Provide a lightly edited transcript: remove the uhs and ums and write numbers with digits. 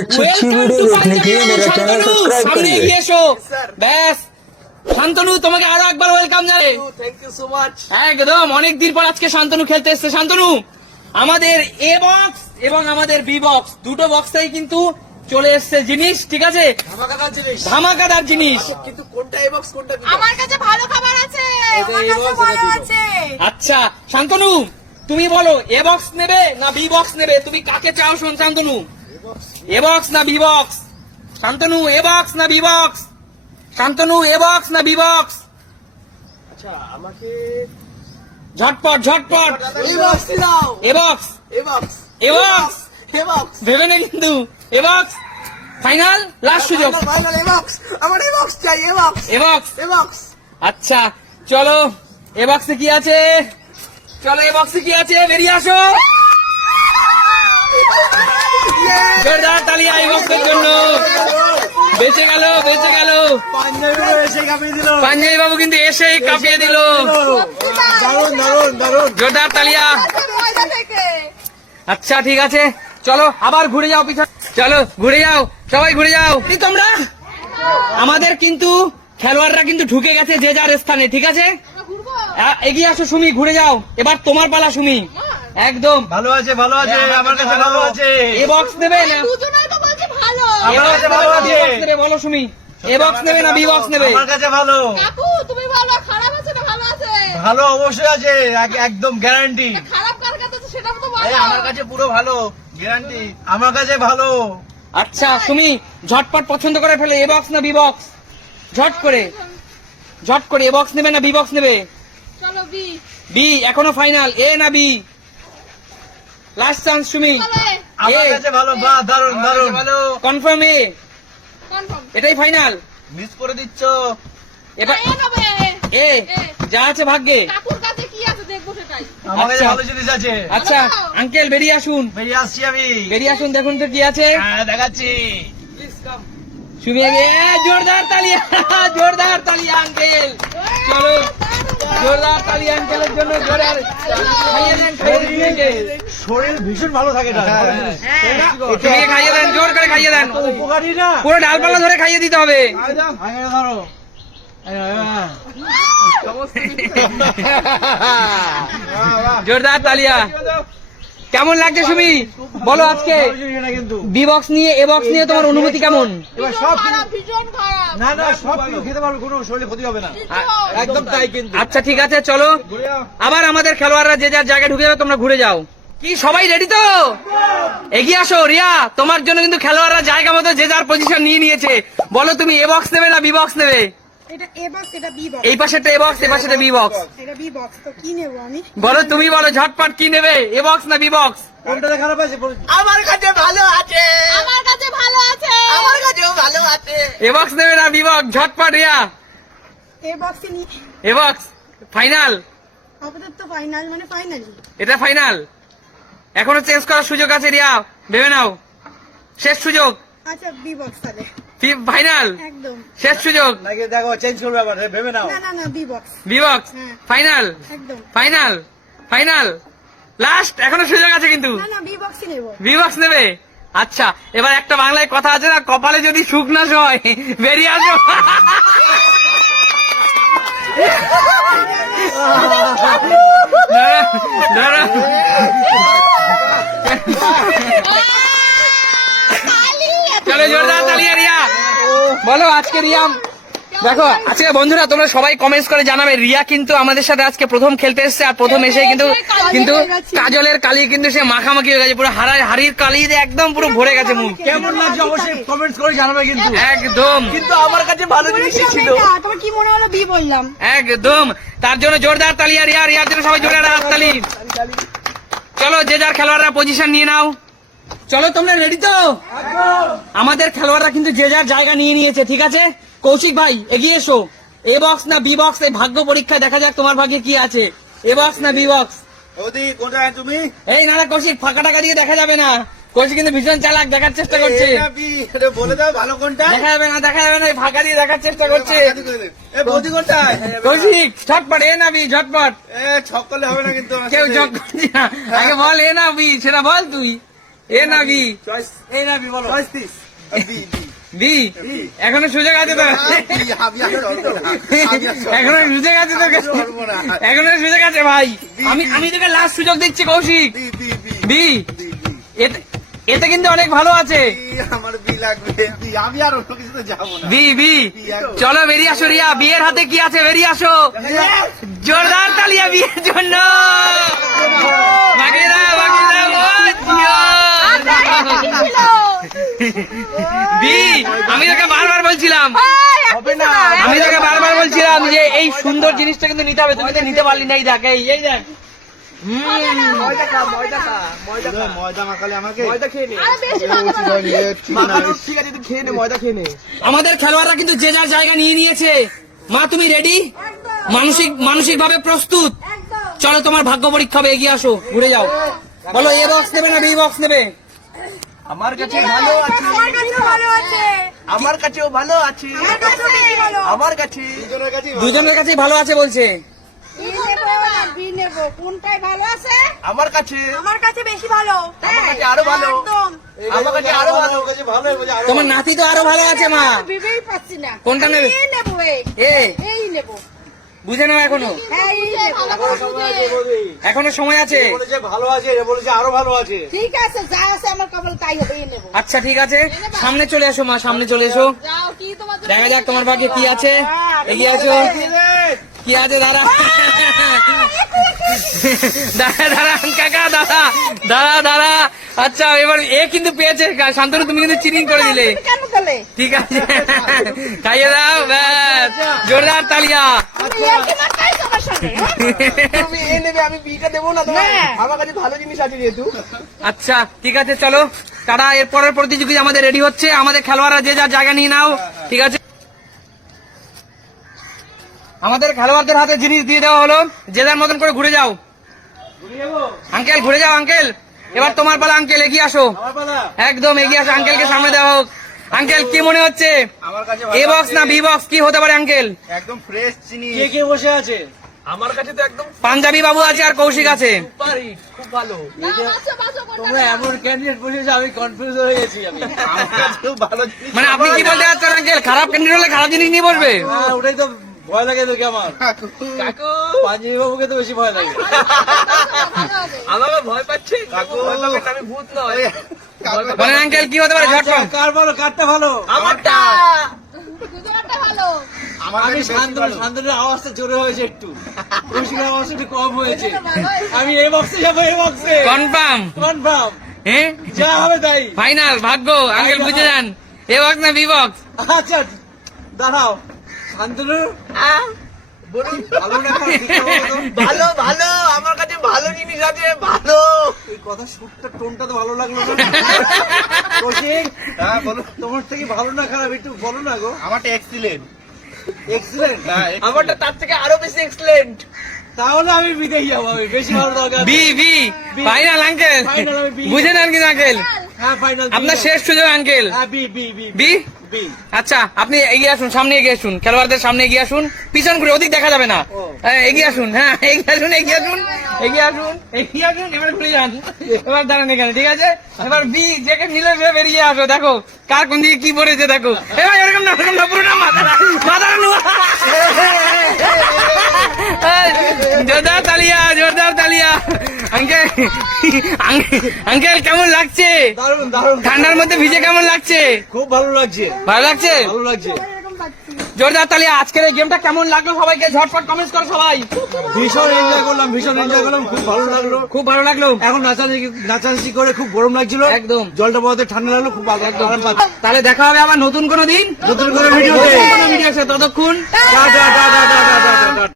अच्छी अच्छी वीडियो देखने के लिए मेरा चैनल सब्सक्राइब সামনে करिए। এগিয়ে এসো ব্যাস শান্তনু তোমাকে আরো একবার ওয়েলকাম জানাই। Thank you so much. একদম অনেকদিন পর আজকে শান্তনু খেলতে এসেছে। শান্তনু আমাদের এ বক্স এবং আমাদের বি বক্স দুটো বক্সেই কিন্তু চলে এসছে জিনিস, ঠিক আছে, ধামাকাদার জিনিস, ধামাকাদার জিনিস। কিন্তু কোনটা এ বক্স কোনটা বি বক্স? আমার কাছে ভালো খাবার আছে, এটা আমার A কাছে box, ভালো এটা B box। আছে। আচ্ছা শান্তনু তুমি বলো এ বক্স নেবে না বি বক্স নেবে? তুমি কাকে চাও শোন শান্তনু, এ বক্স না বি বক্স? শান্তনু এ বক্স না বি বক্স? শান্তনু এ বক্স না বি বক্স? আচ্ছা আমাকে ঝটপট ঝটপট এ বক্স দাও। এ বক্স এ বক্স, এ বক্স এ বক্স, ভেবে না কিন্তু এ বক্স ফাইনাল লাস্ট সুযোগ ফাইনাল এ বক্স। আমার এ বক্স চাই, এ বক্স, এ বক্স। এ বক্স। আচ্ছা চলো এ বক্সে কি আছে, চলো এ বক্সে কি আছে বেরিয়ে আসো। জোরদার তালিয়া এই বক্সের জন্য। বেঁচে গেল বেঁচে গেল, পাঞ্জাবি বাবু কিন্তু এসেই কাঁপিয়ে দিল। দারুন দারুন দারুন। জোরদার তালিয়া। আচ্ছা, ময়দা থেকে। আচ্ছা ঠিক আছে চলো আবার ঘুরে যাও পিছনে, চলো ঘুরে যাও সবাই ঘুরে যাও। এই তোমরা আমাদের কিন্তু খেলোয়াড়রা কিন্তু ঢুকে গেছে যে যার স্থানে, ঠিক আছে, আমরা ঘুরবো? এগিয়ে আসো সুমি, ঘুরে যাও, এবার তোমার পালা সুমি। একদম ভালো আছে ভালো আছে, আমার কাছে ভালো আছে। এ বক্স নেবে না দুজনেই তো বলছে ভালো। আমার কাছে ভালো আছে। বলো সুমি, এ বক্স নেবে না বি বক্স নেবে? আমার কাছে ভালো কাকু তুমি বলো খারাপ আছে না ভালো আছে? ভালো অবশ্যই আছে, একদম গ্যারান্টি। খারাপ কার কাছে আছে সেটা তো বলো। আমার কাছে পুরো ভালো গ্যারান্টি, আমার কাছে ভালো। আচ্ছা সুমি ঝটপট পছন্দ করে ফেলে, এ বক্স না বি বক্স? ঝট করে এ বক্স নেবে না বি বক্স নেবে? চলো বি। বি এখনো ফাইনাল, এ না বি? লাস্ট চান্স সুমি, চলো এ। আমার এ। কাছে ভালো, বাহ দারুন দারুন। কনফার্ম এ? কনফার্ম। এটাই ফাইনাল? মিস করে দিচ্ছ। এবার এ নেবে এ। এ যা আছে ভাগ্যে। কাকুর কাছে কি আছে দেখবো সেটাই। আমার কাছে আচ্ছা। ভালো জিনিস আছে। আচ্ছা আঙ্কেল বেরিয়ে আসুন, বেরিয়ে আসছি আমি। বেরিয়ে আসুন, দেখুন তো কি আছে। হ্যাঁ দেখাচ্ছি। সুমি আগে জোরদার তালিয়া, জোরদার তালিয়া আঙ্কেল। চলো জোরদার তালিয়া আঙ্কেলের জন্য, জোরদার খাইয়ে দেন, খাইয়ে দিন সুমিকে। শরীর ভীষণ ভালো থাকে এটা। সুমিকে খাইয়ে দেন, জোর করে খাইয়ে দেন, উপকারী না। পুরো ডালপালা ধরে খাইয়ে দিতে হবে। আগে ধরো। জোরদার তালিয়া। কেমন লাগছে সুমি বলো আজকে কিন্তু বি বক্স নিয়ে এ বক্স নিয়ে তোমার অনুভূতি কেমন? এবার ভীষণ সব খারাপ, ভীষণ খারাপ। না না সব কিছু খেতে পারবে, কোনো শরীরে ক্ষতি হবে না। ভীষণ। একদম তাই কিন্তু। আচ্ছা ঠিক আছে চলো আবার আমাদের খেলোয়াড়রা যে যার জায়গায় ঢুকে যাবে, তোমরা ঘুরে যাও। কি সবাই রেডি তো? এগিয়ে আসো রিয়া, তোমার জন্য কিন্তু খেলোয়াড়রা জায়গা মতো যে যার পজিশন নিয়ে নিয়েছে। বলো তুমি এ বক্স নেবে না বি বক্স নেবে? এটা এ বক্স, এটা বি বক্স, এই পাশেটা এ বক্স, এ পাশেটা বি বক্স। এটা বি বক্স। তো কি নেব আমি? বলো তুমি বলো ঝটপট কি নেবে, এ বক্স না বি বক্স? কোনটাতে খারাপ আছে? আমার কাছে ভালো আছে, আমার কাছে ভালো আছে। আমার কাছেও ভালো আছে। এ বক্স নেবে না বি বক্স? ঝটপট রিয়া, এ বক্সে নি এ বক্স ফাইনাল? আপাতত ফাইনাল, মানে ফাইনালি। এটা ফাইনাল, এখনো চেঞ্জ করার সুযোগ আছে রিয়া, ভেবে নাও, শেষ সুযোগ। আচ্ছা বি বক্স তাহলে, ফাইনাল, একদম। শেষ সুযোগ। নাকি দেখো চেঞ্জ করবে আবার, ভেবে নাও। না না না, বি বক্স, বি বক্স হ্যাঁ। ফাইনাল, একদম। ফাইনাল, ফাইনাল, লাস্ট, এখনো সুযোগ আছে কিন্তু। না না, বি বক্সই নেব। বি বক্স নেবে? আচ্ছা এবার একটা বাংলায় কথা আছে না, কপালে যদি সুখ না হয় বেরিয়ে আসো। দাঁড়া, দাঁড়া। চলো জোরদার তালিয়া রিয়া। বলো আজকে রিয়া, দেখো আজকে বন্ধুরা তোমরা সবাই কমেন্টস করে জানাবে, রিয়া কিন্তু আমাদের সাথে আজকে প্রথম খেলতে এসেছে, আর প্রথম এসে কিন্তু কিন্তু কাজলের কালি কিন্তু সে মাখামাখি হয়ে গেছে, পুরো হাড়ির কালি দিয়ে একদম পুরো ভরে গেছে মুখ। কেমন লাগছে অবশ্যই কমেন্টস করে জানাবে কিন্তু। একদম কিন্তু আমার কাছে ভালো জিনিসই ছিল। এটা, তোমার কি মনে হলো বি বললাম? একদম, তার জন্য জোরদার তালিয়া রিয়া, রিয়ার জন্য সবাই জোরদার হাততালি। চলো যে যার খেলোয়াড়রা পজিশন নিয়ে নাও। চলো তোমরা রেডি তো? আমাদের খেলোয়াড়রা কিন্তু যে যার জায়গা নিয়ে নিয়েছে, ঠিক আছে। কৌশিক ভাই এগিয়ে এসো, এ বক্স না বি বক্স? এই ভাগ্য পরীক্ষায় দেখা যাক তোমার ভাগ্যে কি আছে, এ বক্স না বি বক্স? ওদি কোথায় তুমি? এই না কৌশিক, ফাঁকা টাকা দিয়ে দেখা যাবে না। কৌশিক কিন্তু ভীষণ চালাক, দেখার চেষ্টা করছে। বলে দাও ভালো কোনটা। দেখা যাবে না, দেখা যাবে না, এই ফাঁকা দিয়ে দেখার চেষ্টা করছে। বৌদি কোনটায়? কৌশিক ঝটপট এ না বি, ঝটপট। ছক করলে হবে না কিন্তু। কেউ যোগ করছি না, আগে বল এ না বি, সেটা বল তুই। এ না বি? এই না বি বলো বি? এখনো সুযোগ আছে তো, এখনো সুযোগ আছে তো, এখনো সুযোগ আছে ভাই। আমি তোকে লাস্ট সুযোগ দিচ্ছি কৌশিক। বি? এতে কিন্তু অনেক ভালো আছে। আমার বি লাগবে। আমি আর অন্য কিছুতে যাবো না। বি বি চলো বেরিয়ে আসো রিয়া, বিয়ের হাতে কি আছে বেরিয়ে আসো। জোরদার তালিয়া বিয়ের জন্য। বাকি দাও, বাকি দাও, ও জিও। কি ছিল? বি, আমি তোকে বারবার বলছিলাম, হবে না। আমি তোকে বারবার বলছিলাম যে এই সুন্দর জিনিসটা কিন্তু নিতে হবে, তুমি তো নিতে পারলি না। এই দেখ, এই দেখ। ময়দা মাখালে আমাকে আরে বেশি ভালো ঠিক আছে, তুই খেয়ে নে, ময়দা খেয়ে নে। আমাদের খেলোয়াড়রা কিন্তু যে যার জায়গা নিয়ে নিয়েছে। মা তুমি রেডি? মানসিক ভাবে প্রস্তুত? চলো তোমার ভাগ্য পরীক্ষা হবে, এগিয়ে আসো, ঘুরে যাও। বলো এ বক্স নেবে না বি বক্স নেবে? আমার কাছে ভালো আছে, আমার কাছেও ভালো আছে, আমার কাছেও ভালো আছে, আমার কাছেও বেশি ভালো। আমার কাছে দুজনের কাছেই ভালো। দুজনের কাছেই ভালো আছে বলছে। বি নেবো না বি নেবো, কোনটাই ভালো আছে? আমার কাছে আমার কাছে বেশি ভালো। আমার কাছে আরো ভালো। একদম। আমার কাছে আরো ভালো। ওর কাছে ভালো, ওর কাছে আরো তোমার নাতি তো আরো ভালো আছে মা। ভেবেই পাচ্ছি না কোনটা নেবে? এই নেবো, এ এই নেবো। বুঝে নাও এখনো, হ্যাঁ এই নেবো। ভালো আছে। এখনো সময় আছে। এ বলেছে ভালো আছে, এ বলেছে আরো ভালো আছে। ঠিক আছে, যা আছে আমার কপালে তাই হবে, এই নেবো। আচ্ছা ঠিক আছে, সামনে চলে এসো মা, সামনে চলে এসো। যাও, কি তোমার জন্য দেখা যাক তোমার ভাগ্যে কি আছে। এগিয়ে আসো, কি আছে দাঁড়া, দাঁড়া কাকা, দাঁড়া। আচ্ছা এবার এ কিন্তু পেয়েছে। শান্তনু তুমি কিন্তু চিটিং করে দিলে। কেন গেলে? ঠিক আছে, খাইয়ে দাও, ব্যাস, জোরদার তালিয়া। তুমি একই মাথায় সবার সঙ্গে, হ্যাঁ? তুমি এ নেবে, আমি বিটা দেবো না তোমার। হ্যাঁ। আমার কাছে ভালো জিনিস আছে যেহেতু। আচ্ছা ঠিক আছে, চলো তারা এর পরের প্রতিযোগিতা আমাদের রেডি হচ্ছে। আমাদের খেলোয়াড়রা যে যার জায়গা নিয়ে নাও, ঠিক আছে? আমাদের খেলোয়াড়দের হাতে জিনিস দিয়ে দেওয়া হলো, যে যার মতন করে ঘুরে যাও। আঙ্কেল ঘুরে যাও, আঙ্কেল এবার তোমার পালা। আঙ্কেল এগিয়ে আসো, আমার পালা। একদম এগিয়ে আসো, আঙ্কেলকে সামনে দেওয়া হোক। আঙ্কেল কি মনে হচ্ছে, আমার কাছে এ বক্স না বি বক্স কি হতে পারে আঙ্কেল? একদম ফ্রেশ চিনি। কে কে বসে আছে? আমার কাছে তো একদম পাঞ্জাবি বাবু আছে আর কৌশিক আছে। সুপার হিট, খুব ভালো। না, বাঁচো, কোনটা এমন ক্যান্ডিডেট বসেছে, আমি কনফিউজ হয়ে গেছি। আমার কাছেও ভালো জিনিস। মানে আপনি কি বলতে চাচ্ছেন আঙ্কেল, খারাপ ক্যান্ডিডেট হলে খারাপ জিনিস নিয়ে বসবে? হ্যাঁ, ওটাই তো ভয় লাগে তোকে আমার। কাকু পাঞ্জাবি বাবুকে তো বেশি ভয় লাগে। ভালো হবে। আমাকে ভয় পাচ্ছে। কাকু। ভয় পাবে না, আমি ভূত নয়। বলেন আঙ্কেল কি হতে পারে ঝটপট? কার ভালো, কারটা ভালো? আমারটা দুজনেরটা ভালো। আমি শান্তনুর আওয়াজটা জোরে হয়েছে একটু, কৌশিকের আওয়াজটা একটু কম হয়েছে। আমি এই বক্সে যাবো, এই বক্সে কনফার্ম? কনফার্ম, হ্যাঁ যা হবে তাই। ফাইনাল ভাগ্য। আঙ্কেল বুঝে যান, এ বক্স না বি বক্স? আচ্ছা দাঁড়াও, শান্তনু বলুন। ভালো না খারাপ দিতে হবে তো? ভালো ভালো, আমার কাছে ভালো জিনিস আছে, ভালো। এই কথা সুরটা, টোনটা তো ভালো লাগলো না। কৌশিক, হ্যাঁ বলো, তোমার থেকে ভালো না খারাপ একটু বলো না গো। আমারটা এক্সিলেন্ট। এক্সিলেন্ট? আমারটা তার থেকে আরো বেশি এক্সেলেন্ট। তাহলে আমি বিদেই যাবো, আমি বেশি ভালো দরকার। B B final uncle, Final, আমি B। বুঝে নেন কিন্তু আঙ্কেল, হ্যাঁ ফাইনাল। আপনার শেষ সুযোগ আঙ্কেল। হ্যাঁ B B B B? B. আচ্ছা আপনি এগিয়ে আসুন, সামনে এগিয়ে আসুন, খেলোয়াড়দের সামনে এগিয়ে আসুন, পিছন ঘুরে ওদিক দেখা যাবে না। ও। হ্যাঁ, এগিয়ে আসুন, হ্যাঁ এগিয়ে আসুন, এগিয়ে আসুন, এগিয়ে আসুন, এগিয়ে আসুন, এবার ঘুরে যান, এবার দাঁড়ান এখানে, ঠিক আছে? এবার বি যেকে নিলে সে বেরিয়ে আসো, দেখো কার কোন দিকে কি পড়েছে দেখো। এবার এরকম না, ওরকম না, পুরোটা মাথা জোরদার তালিয়া, জোরদার তালিয়া। আঙ্কেল আঙ্কেল কেমন লাগছে? দারুন দারুন, ঠান্ডার মধ্যে ভিজে কেমন লাগছে? খুব ভালো লাগছে, ভালো লাগছে? ভালো লাগছে। এরকম পাচ্ছি। জোরদার তালিয়া। আজকের এই গেমটা কেমন লাগলো সবাইকে ঝটপট কমেন্ট করো সবাই। ভীষণ এনজয় করলাম, ভীষণ এনজয় করলাম, খুব ভালো লাগলো। খুব ভালো লাগলো। এখন নাচানাচি করে খুব গরম লাগছিল, একদম। জলটা বলতে ঠান্ডা লাগলো, খুব ভালো আরাম পাচ্ছি। তাহলে দেখা হবে আবার নতুন কোনো দিন, নতুন করে ভিডিওতে। কোনো ভিডিও আছে, ততক্ষণ টাটা টাটা টাটা।